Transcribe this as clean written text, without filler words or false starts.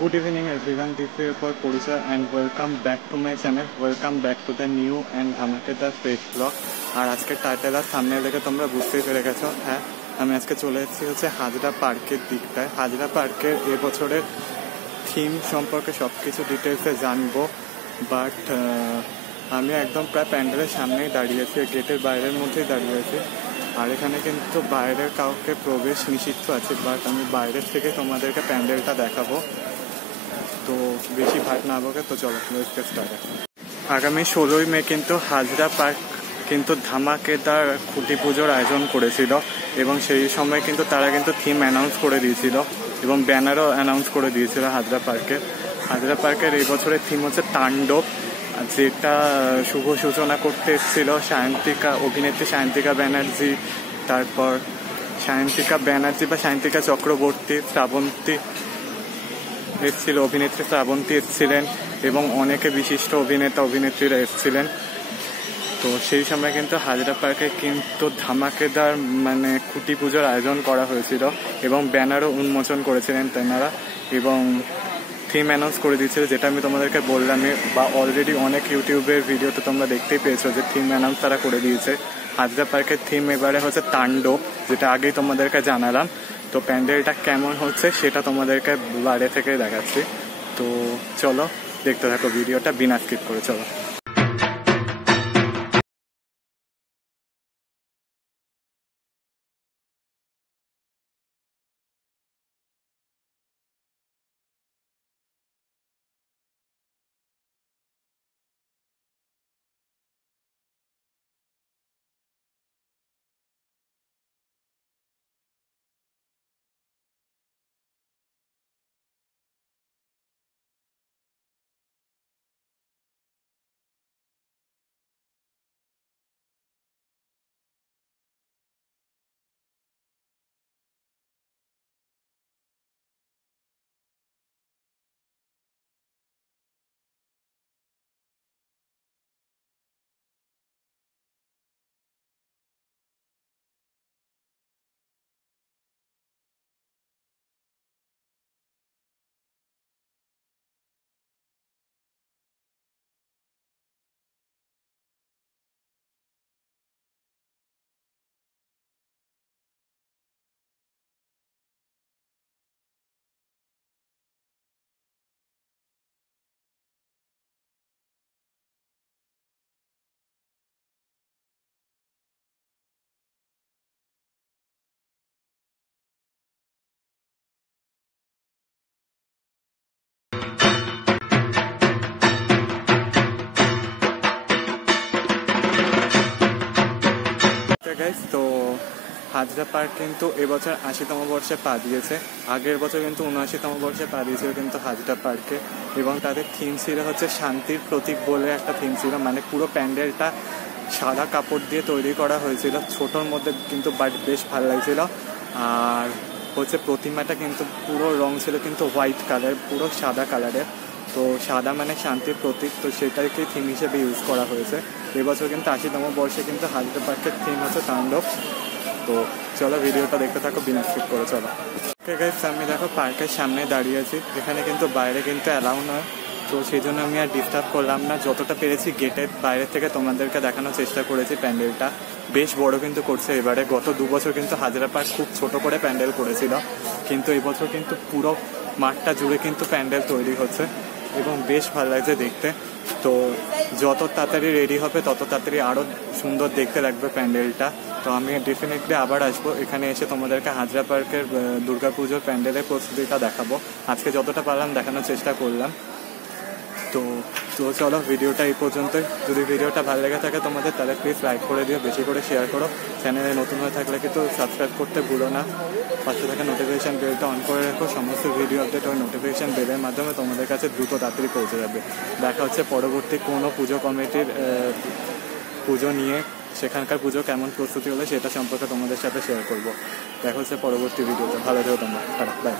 Good evening everyone, this is your Purisa and welcome back to my channel, welcome back to the new and ধামাকেদার fresh blog. আর আজকে title আর thumbnail দেখে তোমরা বুঝতেই পেরে গেছো, হ্যাঁ আমি আজকে চলে এসেছি হচ্ছে হাজরা পার্কের দিকটায়। হাজরা পার্কের এবছরের থিম সম্পর্কে সব কিছু ডিটেলসে জানবো, বাট আমি একদম প্রায় প্যান্ডেলের সামনেই দাঁড়িয়েছি, গেটের বাইরের মধ্যেই দাঁড়িয়েছি। আর এখানে কিন্তু বাইরের কাউকে প্রবেশ নিষিদ্ধ আছে, বাট আমি বাইরের থেকে তোমাদেরকে প্যান্ডেলটা দেখাবো। তো বেশি ভাট না বকে তো চলো স্টার্ট। আগামী 16ই মে কিন্তু হাজরা পার্ক কিন্তু ধামাকেদার খুঁটি পুজোর আয়োজন করেছিল এবং সেই সময় কিন্তু তারা কিন্তু থিম অ্যানাউন্স করে দিয়েছিল এবং ব্যানারও অ্যানাউন্স করে দিয়েছিল হাজরা পার্কের। হাজরা পার্কের এই বছরের থিম হচ্ছে তাণ্ডব, যেটা শুভ সূচনা করতে এসেছিল অভিনেত্রী সায়ন্তিকা ব্যানার্জি, তারপর সায়ন্তিকা ব্যানার্জি বা সায়ন্তিকা চক্রবর্তী, শ্রাবন্তী এসেছিল, অভিনেত্রী শ্রাবন্তী এসেছিলেন এবং অনেকে বিশিষ্ট অভিনেতা অভিনেত্রীরা এসেছিলেন। তো সেই সময় কিন্তু হাজরা পার্কে কিন্তু ধামাকেদার মানে খুঁটি পুজোর আয়োজন করা হয়েছিল এবং ব্যানারও উন্মোচন করেছিলেন তেনারা এবং থিম অ্যানাউন্স করে দিয়েছিল, যেটা আমি তোমাদেরকে বললামই বা অলরেডি অনেক ইউটিউবের ভিডিওতে তোমরা দেখতেই পেয়েছো যে থিম অ্যানাউন্স তারা করে দিয়েছে। হাজরা পার্কের থিম এবারে হচ্ছে তাণ্ডব, যেটা আগেই তোমাদেরকে জানালাম। তো প্যান্ডেলটা কেমন হচ্ছে সেটা তোমাদেরকে বাইরে থেকে দেখাচ্ছি। তো চলো দেখতে থাকো ভিডিওটা বিনা স্কিপ করে, চলো। তো হাজরা পার্ক কিন্তু এবছর 80তম বর্ষে পা দিয়েছে, আগের বছর কিন্তু 79তম বর্ষে পা দিয়েছিল কিন্তু হাজরা পার্কে। এবং তাদের থিম ছিল হচ্ছে শান্তির প্রতীক বলে একটা থিম ছিল, মানে পুরো প্যান্ডেলটা সাদা কাপড় দিয়ে তৈরি করা হয়েছিল, ছোটোর মধ্যে কিন্তু বেশ ভালো লাগছিল। আর হচ্ছে প্রতিমাটা কিন্তু পুরো রং ছিল কিন্তু হোয়াইট কালার, পুরো সাদা কালারের। তো সাদা মানে শান্তির প্রতীক, তো সেটাকে থিম হিসেবে ইউজ করা হয়েছে। এবছর কিন্তু 80তম বর্ষে কিন্তু হাজরা পার্কের থিম হচ্ছে তাণ্ডব। তো চলো ভিডিওটা দেখতে থাকো বিনা স্কিপ করে, চলো। ওকে গাইস, আমি দেখো পার্কের সামনে দাঁড়িয়ে আছি, এখানে কিন্তু বাইরে কিন্তু অ্যালাউ নয়, তো সেই জন্য আমি আর ডিস্টার্ব করলাম না। যতটা পেরেছি গেটের বাইরে থেকে তোমাদেরকে দেখানোর চেষ্টা করেছি। প্যান্ডেলটা বেশ বড় কিন্তু করছে এবারে, গত 2 বছর কিন্তু হাজরা পার্ক খুব ছোট করে প্যান্ডেল করেছিল, কিন্তু এবছর কিন্তু পুরো মাঠটা জুড়ে কিন্তু প্যান্ডেল তৈরি হচ্ছে এবং বেশ ভালো লাগছে দেখতে। তো যত তাড়াতাড়ি রেডি হবে তত তাড়াতাড়ি আরও সুন্দর দেখতে লাগবে প্যান্ডেলটা। তো আমি ডেফিনেটলি আবার আসবো এখানে এসে তোমাদেরকে হাজরা পার্কের দুর্গাপুজোর প্যান্ডেলের প্রস্তুতিটা দেখাবো। আজকে যতটা পারলাম দেখানোর চেষ্টা করলাম। তো চলো ভিডিওটা এই পর্যন্তই। যদি ভিডিওটা ভালো লেগে থাকে তোমাদের, তাহলে প্লিজ লাইক করে দিও, বেশি করে শেয়ার করো। চ্যানেলে নতুন হয়ে থাকলে কিন্তু সাবস্ক্রাইব করতে ভুলো না। পাশে থাকা নোটিফিকেশান বেলটা অন করে রাখো, সমস্ত ভিডিও আপডেট ওই নোটিফিকেশান বেলের মাধ্যমে তোমাদের কাছে দ্রুত তাড়াতাড়ি পৌঁছে যাবে। দেখা হচ্ছে পরবর্তী কোনো পুজো কমিটির পুজো নিয়ে, সেখানকার পুজো কেমন প্রস্তুতি হলো সেটা সম্পর্কে তোমাদের সাথে শেয়ার করবো। দেখা হচ্ছে পরবর্তী ভিডিওতে। ভালো থেকো তোমরা, বাই।